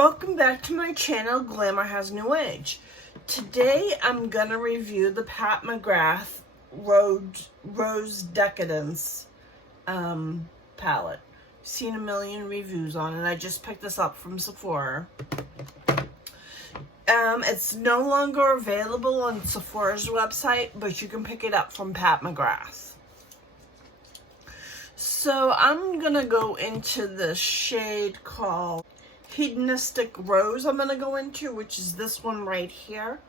Welcome back to my channel, Glamour Has New Age. Today I'm gonna review the Pat McGrath Rose Decadence palette. Seen a million reviews on it. I just picked this up from Sephora. It's no longer available on Sephora's website, but you can pick it up from Pat McGrath. So I'm gonna go into the shade called Hedonistic Rose. I'm gonna go into, which is this one right here,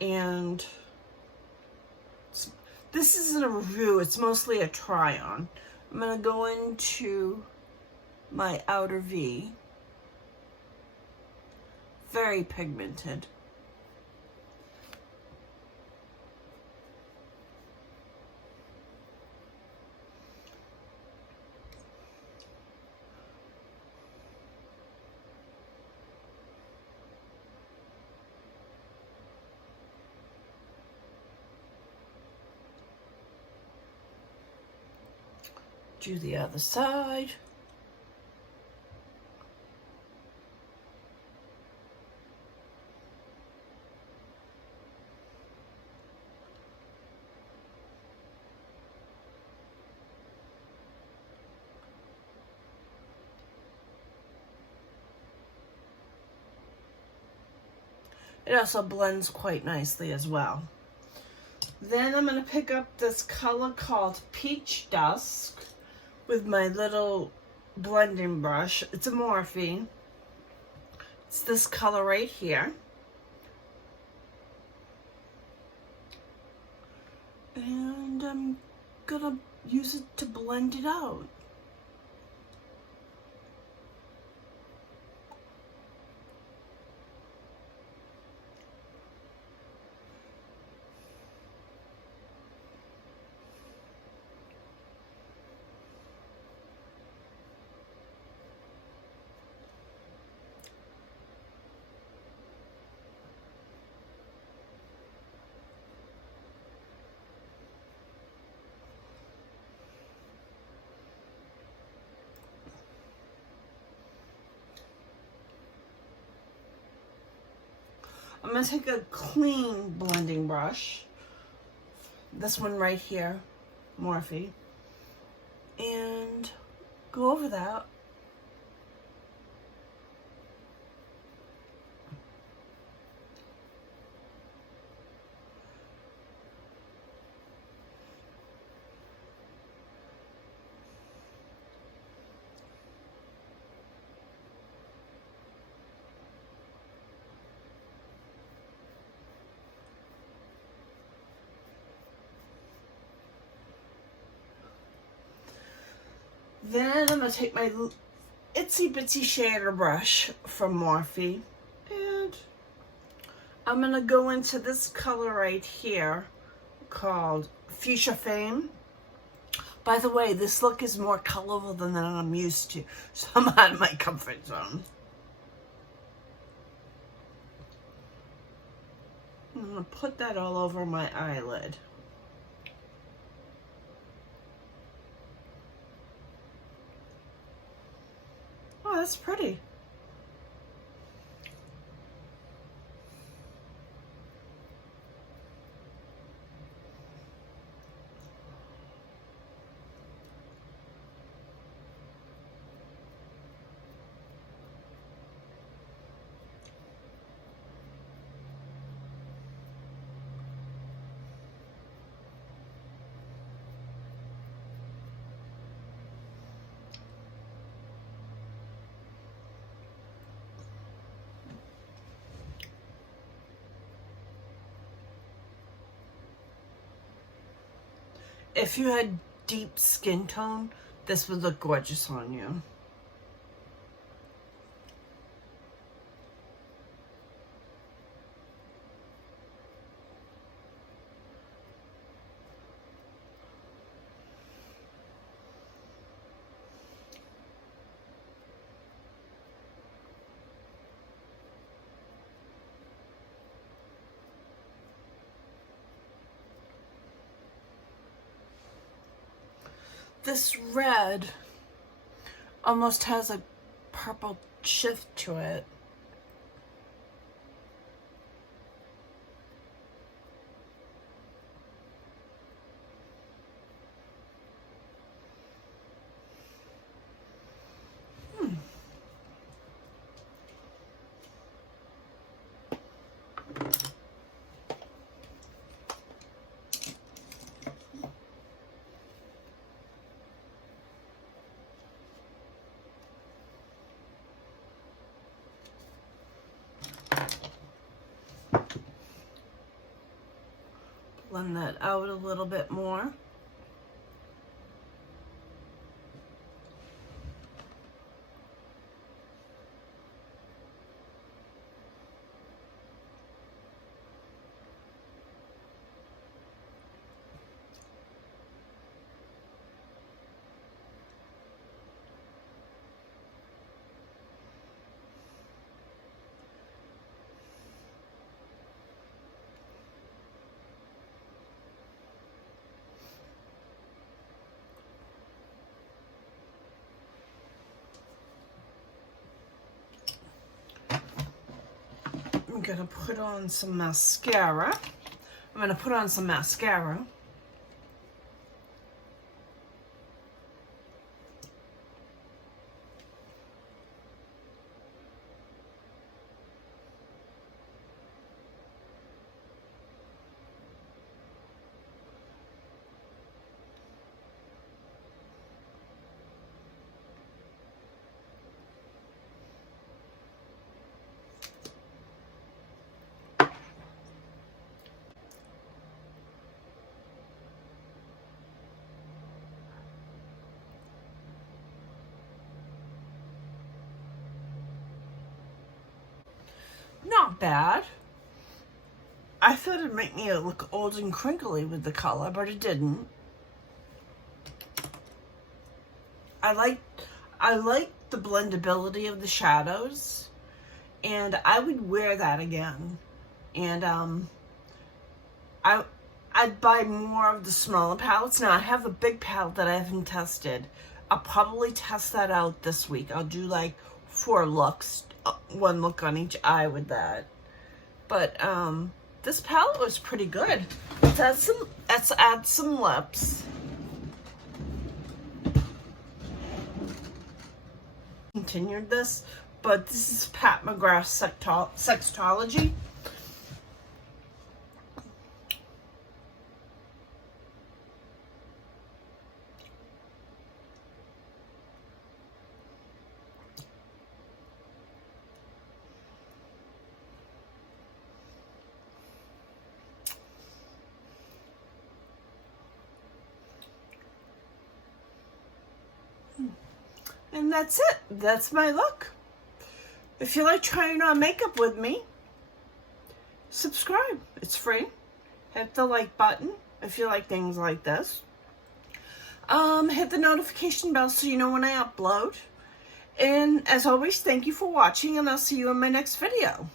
and this isn't a review, it's mostly a try on. I'm gonna go into my outer V. Very pigmented. Do the other side. It also blends quite nicely as well. Then I'm going to pick up this color called Peach Dusk with my little blending brush. It's a Morphe. It's this color right here. And I'm going to use it to blend it out. I'm going to take a clean blending brush, this one right here, Morphe, and go over that. Then I'm going to take my itsy bitsy shader brush from Morphe, and I'm going to go into this color right here called Fuchsia Fame. By the way, this look is more colorful than I'm used to, so I'm out of my comfort zone. I'm going to put that all over my eyelid. Oh, that's pretty. If you had deep skin tone, this would look gorgeous on you. This red almost has a purple shift to it. blend that out a little bit more. I'm gonna put on some mascara. Not bad. I thought it'd make me look old and crinkly with the color, but it didn't. I like the blendability of the shadows, and I would wear that again. And I'd buy more of the smaller palettes. Now I have a big palette that I haven't tested. I'll probably test that out this week. I'll do like 4 looks, 1 look on each eye with that. But this palette was pretty good. Let's add some lips. Continued this, but this is Pat McGrath's Sextology. And that's it. That's my look. If you like trying on makeup with me, subscribe. It's free. Hit the like button if you like things like this. Hit the notification bell so you know when I upload. And as always, thank you for watching, and I'll see you in my next video.